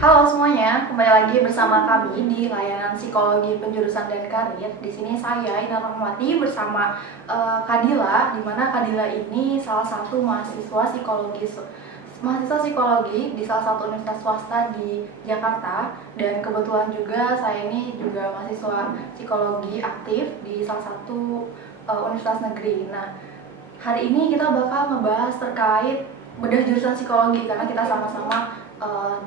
Halo semuanya, kembali lagi bersama kami di layanan psikologi penjurusan dan karir. Di sini saya Ina Rahmawati bersama Kadila, di mana Kadila ini salah satu mahasiswa psikologi di salah satu universitas swasta di Jakarta, dan kebetulan juga saya ini juga mahasiswa psikologi aktif di salah satu universitas negeri. Nah, hari ini kita bakal ngebahas terkait bedah jurusan psikologi karena kita sama-sama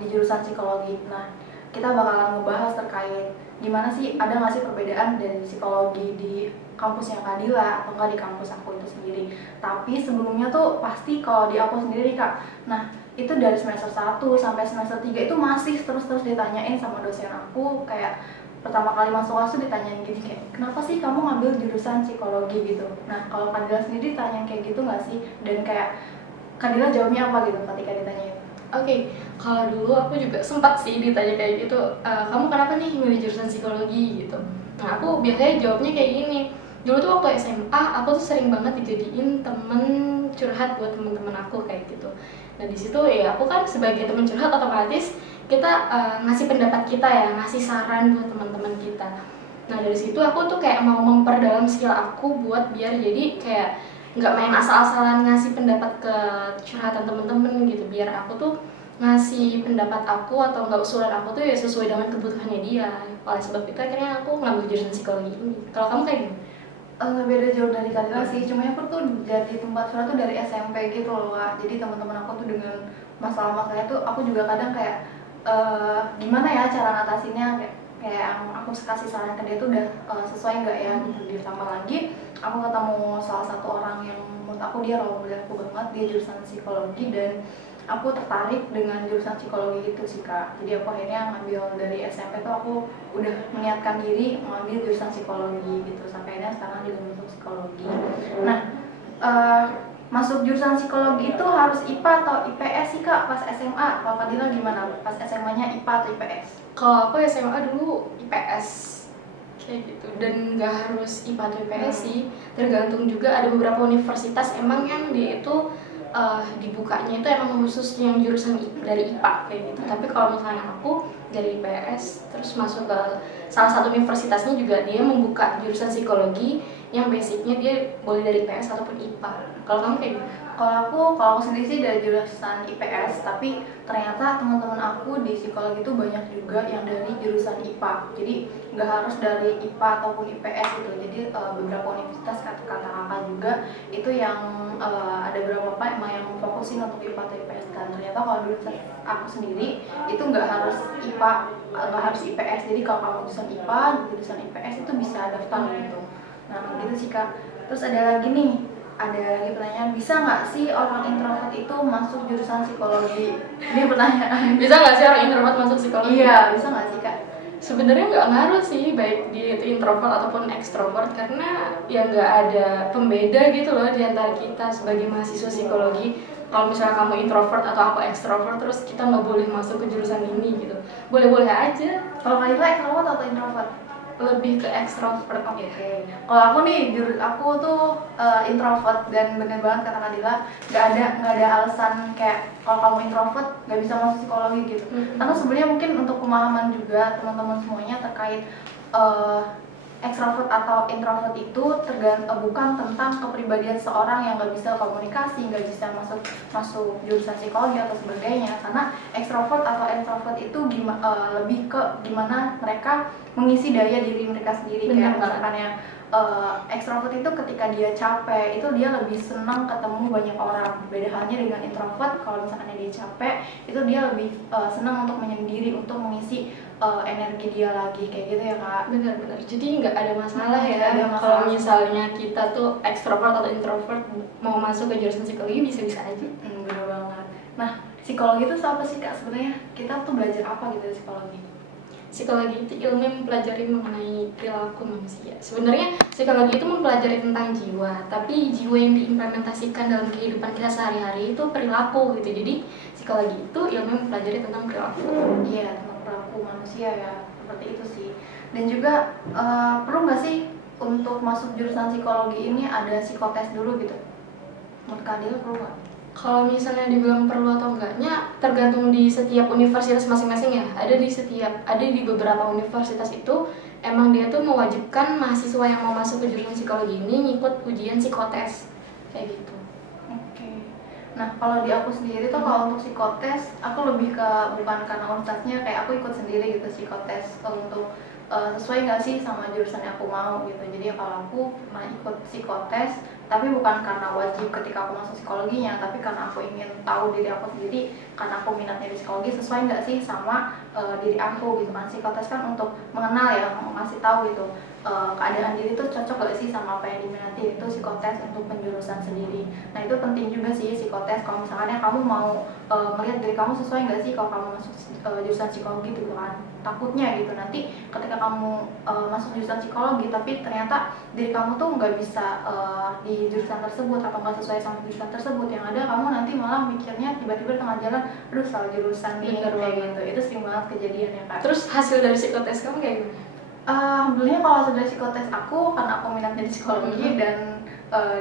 di jurusan psikologi. Nah, kita bakalan ngebahas terkait gimana sih, ada nggak sih perbedaan dari psikologi di kampusnya Kadila atau nggak di kampus aku itu sendiri. Tapi sebelumnya tuh pasti kalau di aku sendiri Kak, nah itu dari semester 1 sampai semester 3 itu masih terus-terus ditanyain sama dosen aku. Kayak pertama kali masuk kelas tuh ditanyain gini, kayak kenapa sih kamu ngambil jurusan psikologi gitu. Nah, kalau Kadila sendiri ditanya kayak gitu nggak sih, dan kayak Kadila jawabnya apa gitu ketika ditanyain? Oke, kalau dulu aku juga sempat sih ditanya kayak gitu, kamu kenapa nih milih jurusan psikologi gitu. Nah, aku biasanya jawabnya kayak gini. Dulu tuh waktu SMA, aku tuh sering banget dijadiin temen curhat buat teman-teman aku kayak gitu. Nah, di situ ya aku kan sebagai teman curhat otomatis kita ngasih pendapat kita ya, ngasih saran buat teman-teman kita. Nah, dari situ aku tuh kayak mau memperdalam skill aku buat biar jadi kayak nggak main asal-asalan ngasih pendapat ke curhatan temen-temen gitu, biar aku tuh ngasih pendapat aku atau nggak usulan aku tuh ya sesuai dengan kebutuhannya dia. Oleh sebab itu akhirnya aku ngambil jurusan psikologi ini. Kalau kamu kayak gimana? Beda jauh dari Kadila sih, cuma aku tuh jadi tempat curhat tuh dari SMP gitu loh Kak. Jadi teman-teman aku tuh dengan masalah-masalahnya tuh aku juga kadang kayak gimana ya cara ngatasinnya, kayak yang aku kasih saran ke dia tuh udah sesuai nggak ya gitu. Ditambah lagi aku ketemu salah satu orang yang menurut aku dia role model aku banget, dia jurusan psikologi, dan aku tertarik dengan jurusan psikologi itu sih Kak. Jadi aku akhirnya ngambil dari SMP tuh aku udah meniatkan diri mengambil jurusan psikologi gitu, sampai akhirnya sekarang juga masuk psikologi. Nah, masuk jurusan psikologi itu harus IPA atau IPS sih Kak pas SMA? Kalau Kadila gimana? Pas SMA-nya IPA atau IPS? Kalau aku SMA dulu IPS kayak gitu, dan nggak harus IPA atau IPS sih, tergantung juga. Ada beberapa universitas emang yang dia itu dibukanya itu emang khusus yang jurusan dari IPA kayak gitu. Tapi kalau misalnya aku dari IPS terus masuk ke salah satu universitasnya juga dia membuka jurusan psikologi yang basicnya dia boleh dari IPS ataupun IPA. Kalau kamu kayak gimana? Kalau aku sendiri sih dari jurusan IPS, tapi ternyata teman-teman aku di psikologi itu banyak juga yang dari jurusan IPA. Jadi nggak harus dari IPA ataupun IPS gitu. Jadi beberapa universitas kata kakak juga itu yang ada beberapa emang yang fokusin untuk IPA atau IPS. Dan ternyata kalau dulu aku sendiri itu nggak harus IPA, nggak harus IPS. Jadi kalau kamu jurusan IPA, jurusan IPS itu bisa daftar gitu. Nah gitu sih Kak. Terus ada lagi nih, ada lagi pertanyaan, bisa nggak sih orang introvert itu masuk jurusan psikologi? Ini pertanyaan. Bisa nggak sih orang introvert masuk psikologi? Iya, bisa nggak sih Kak? Sebenarnya nggak ngaruh sih baik dia itu introvert ataupun extrovert, karena ya nggak ada pembeda gitu loh di antara kita sebagai mahasiswa psikologi. Kalau misalnya kamu introvert atau aku extrovert terus kita nggak boleh masuk ke jurusan ini gitu, boleh-boleh aja. Kalau kalian extrovert atau introvert? Lebih ke extrovert. Oke. Kalau aku nih, aku tuh introvert, dan bener banget kata Kadila, nggak ada alasan kayak kalau kamu introvert nggak bisa masuk psikologi gitu. Karena sebenarnya mungkin untuk pemahaman juga teman-teman semuanya terkait extrovert atau introvert itu bukan tentang kepribadian seorang yang nggak bisa komunikasi, nggak bisa masuk jurusan psikologi atau sebagainya. Karena extrovert atau introvert itu lebih ke gimana mereka mengisi daya diri mereka sendiri. Benar. Kayak misalkan yang extrovert itu ketika dia capek itu dia lebih senang ketemu banyak orang. Beda halnya dengan introvert, kalau misalkan dia capek itu dia lebih senang untuk menyendiri, untuk mengisi energi dia lagi kayak gitu ya Kak. Benar-benar, jadi nggak ada masalah ya kalau misalnya kita tuh extrovert atau introvert mau masuk ke jurusan psikologi, bisa-bisa aja. Bener banget. Nah, psikologi itu apa sih Kak sebenarnya? Kita tuh belajar apa gitu di psikologi? Psikologi itu ilmu yang mempelajari mengenai perilaku manusia. Sebenarnya psikologi itu mempelajari tentang jiwa, tapi jiwa yang diimplementasikan dalam kehidupan kita sehari-hari itu perilaku gitu. Jadi psikologi itu ilmu yang mempelajari tentang perilaku. Iya, tentang perilaku manusia ya, seperti itu sih. Dan juga perlu nggak sih untuk masuk jurusan psikologi ini ada psikotes dulu gitu? Menurut Kadil perlu nggak? Kalau misalnya dibilang perlu atau enggaknya tergantung di setiap universitas masing-masing ya. Ada di beberapa universitas itu emang dia tuh mewajibkan mahasiswa yang mau masuk ke jurusan psikologi ini ngikut ujian psikotes kayak gitu. Oke. Nah, kalau di aku sendiri tuh kalau untuk psikotes, aku lebih ke bukan karena universitasnya, kayak aku ikut sendiri gitu psikotes untuk sesuai nggak sih sama jurusan yang aku mau gitu. Jadi kalau aku ikut psikotes, tapi bukan karena wajib ketika aku masuk psikologinya, tapi karena aku ingin tahu diri aku sendiri, karena aku minatnya di psikologi sesuai nggak sih sama diri aku gitu kan. Psikotes kan untuk mengenal ya, ngasih tahu gitu keadaan diri tuh cocok gak sih sama apa yang diminati. Itu psikotes untuk penjurusan sendiri. Nah itu penting juga sih psikotes kalau misalnya kamu mau melihat diri kamu sesuai gak sih kalau kamu masuk jurusan psikologi gitu kan. Takutnya gitu nanti ketika kamu masuk jurusan psikologi tapi ternyata diri kamu tuh nggak bisa di jurusan tersebut atau nggak sesuai sama jurusan tersebut, yang ada kamu nanti malah mikirnya tiba-tiba tengah jalan aduh salah jurusan nih kayak gitu. Itu sering banget kejadian ya Kak. Terus hasil dari psikotes kamu kayak gimana? Alhamdulillah kalau sudah psikotes aku, karena aku minatnya di psikologi dan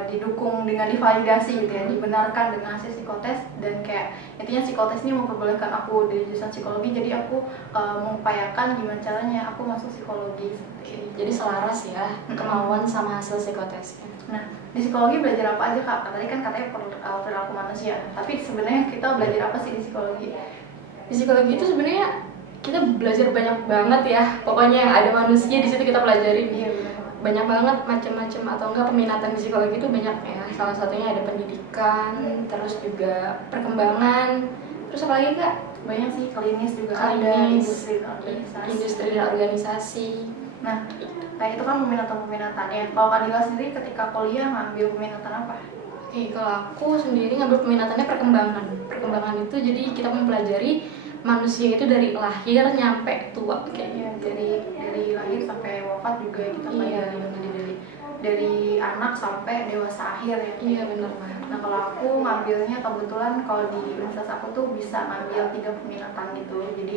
didukung dengan divalidasi gitu ya, dibenarkan dengan hasil psikotes, dan kayak intinya psikotes ini memperbolehkan aku di jurusan psikologi, jadi aku mengupayakan gimana caranya aku masuk psikologi. Jadi selaras ya kemauan sama hasil psikotesnya. Nah, di psikologi belajar apa aja Kak? Tadi kan katanya perilaku manusia, tapi sebenarnya kita belajar apa sih di psikologi? Di psikologi itu sebenarnya kita belajar banyak banget ya, pokoknya yang ada manusia di situ kita pelajarin. Iya benar. Banyak banget macam-macam atau enggak peminatan di psikologi itu banyak ya. Salah satunya ada pendidikan, terus juga perkembangan, terus apa lagi Kak? Banyak sih, klinis juga ada, Klinis, industri dan dan organisasi. organisasi. Nah, kayak itu kan peminatan-peminatannya. Kalau Kak Dila sendiri ketika kuliah ngambil peminatan apa? Kalau aku sendiri ngambil peminatannya perkembangan. Perkembangan itu jadi kita mempelajari manusia itu dari lahir nyampe tua kayak gitu. Dari lahir sampai wafat juga kita pelajari. Dari anak sampai dewasa akhir ya. Iya benar. Nah kalau aku ngambilnya kebetulan kalau di universitas aku tuh bisa ngambil 3 peminatan gitu. Jadi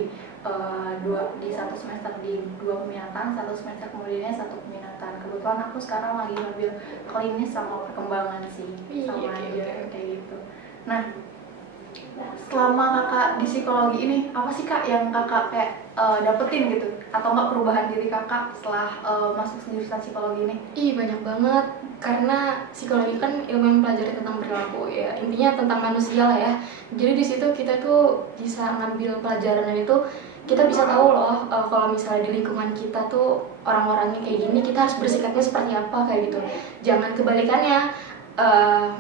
di satu semester di 2 peminatan, satu semester kemudiannya 1 peminatan. Kebetulan aku sekarang lagi ngambil klinis sama perkembangan sih, sama aja kayak gitu. Nah, selama kakak di psikologi ini, apa sih Kak yang kakak kayak dapetin gitu? Atau enggak perubahan diri kakak setelah masuk jurusan psikologi ini? Banyak banget, karena psikologi kan ilmu yang mempelajari tentang perilaku ya, intinya tentang manusia lah ya. Jadi di situ kita tuh bisa ngambil pelajaran, dan itu kita bisa tahu loh kalau misalnya di lingkungan kita tuh orang-orangnya kayak gini, kita harus bersikapnya seperti apa kayak gitu. Jangan kebalikannya,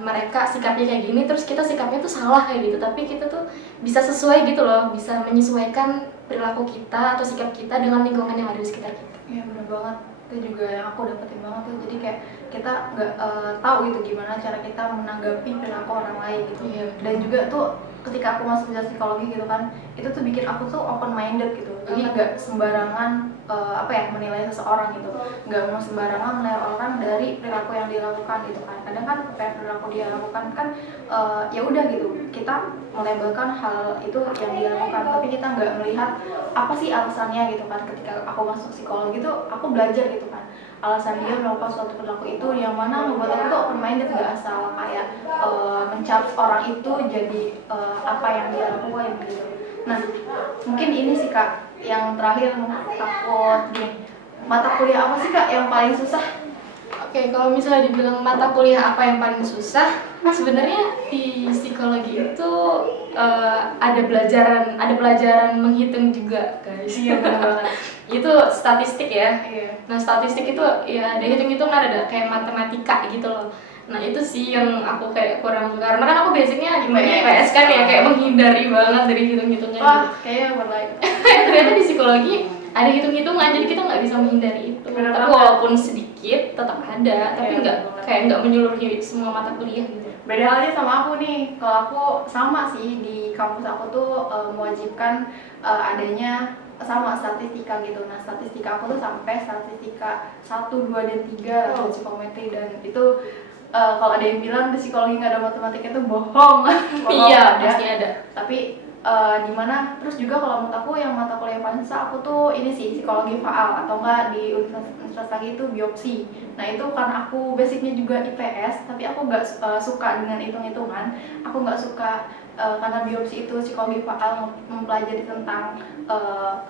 mereka sikapnya kayak gini terus kita sikapnya tuh salah kayak gitu, tapi kita tuh bisa sesuai gitu loh, bisa menyesuaikan perilaku kita atau sikap kita dengan lingkungan yang ada di sekitar kita. Iya benar banget, itu juga yang aku dapetin banget tuh. Jadi kayak kita nggak tahu gitu gimana cara kita menanggapi perilaku orang lain gitu. Iya. Dan juga tuh ketika aku masuk jurusan psikologi gitu kan, itu tuh bikin aku tuh open minded gitu. Jadi nggak sembarangan menilai seseorang gitu, nggak mau sembarangan menilai orang dari perilaku yang dilakukan gitu kan. Kadang kan apa yang perilaku dia lakukan kan ya udah gitu, kita melabelkan hal itu yang dia lakukan, tapi kita nggak melihat apa sih alasannya gitu kan. Ketika aku masuk psikologi tuh aku belajar gitu kan alasan dia melakukan suatu perilaku itu, yang mana membuat aku tuh open minded, nggak asal kayak mencap orang itu jadi apa yang dia lakukan gitu. Nah mungkin ini sih Kak yang terakhir, takut gini, mata kuliah apa sih Kak yang paling susah? Oke, kalau misalnya dibilang mata kuliah apa yang paling susah, sebenarnya di psikologi itu ada pelajaran menghitung juga, guys. Iya benar banget. Itu statistik ya. Iya. Nah, statistik itu ya ada hitung-hitungan, ada kayak matematika gitu loh. Nah, itu sih yang aku kayak kurang suka, karena kan aku basicnya di IPS kan ya, kayak menghindari banget dari hitung-hitungan. Wah, kayaknya berlain. Ternyata di psikologi ada hitung-hitungan, jadi kita nggak bisa menghindari itu. Bener tapi banget. walaupun sedikit tetap ada, tapi Iya, nggak bener. kayak nggak menyeluruhi semua mata kuliah gitu. Beda halnya sama aku nih. Kalau aku sama sih, di kampus aku tuh mewajibkan adanya sama statistika gitu. Nah statistika aku tuh sampai statistika 1, 2, dan 3 atau psikometri, dan itu kalau ada yang bilang di psikologi nggak ada matematika itu bohong. Iya, pasti ada. Tapi Dimana terus juga kalau menurut aku yang mata kuliah paling susah aku tuh ini sih psikologi faal atau enggak di universitas lagi itu biopsi. Nah itu karena aku basicnya juga IPS tapi aku nggak suka dengan hitung-hitungan, aku nggak suka karena biopsi itu psikologi faal mempelajari tentang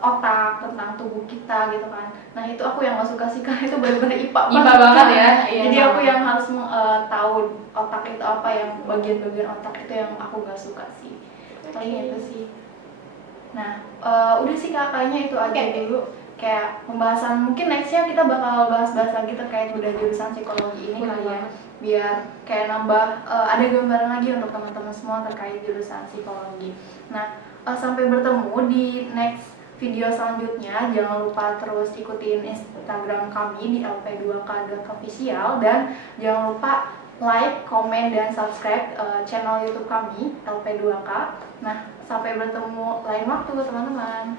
otak, tentang tubuh kita gitu kan. Nah itu aku yang nggak suka sih karena itu benar-benar IPA banget ya. Iya, jadi sama. aku yang harus tahu otak itu apa, yang bagian-bagian otak itu yang aku nggak suka sih. Paling itu sih. Nah, udah sih Kak, kayaknya itu aja dulu. Kayak pembahasan, mungkin nextnya kita bakal bahas-bahas lagi terkait udah jurusan psikologi ini kali ya. Biar kayak nambah ada gambaran lagi untuk teman-teman semua terkait jurusan psikologi. Nah, sampai bertemu di next video selanjutnya. Jangan lupa terus ikutin Instagram kami di lp2k.official dan jangan lupa like, komen, dan subscribe channel YouTube kami LP2K. Nah, sampai bertemu lain waktu teman-teman.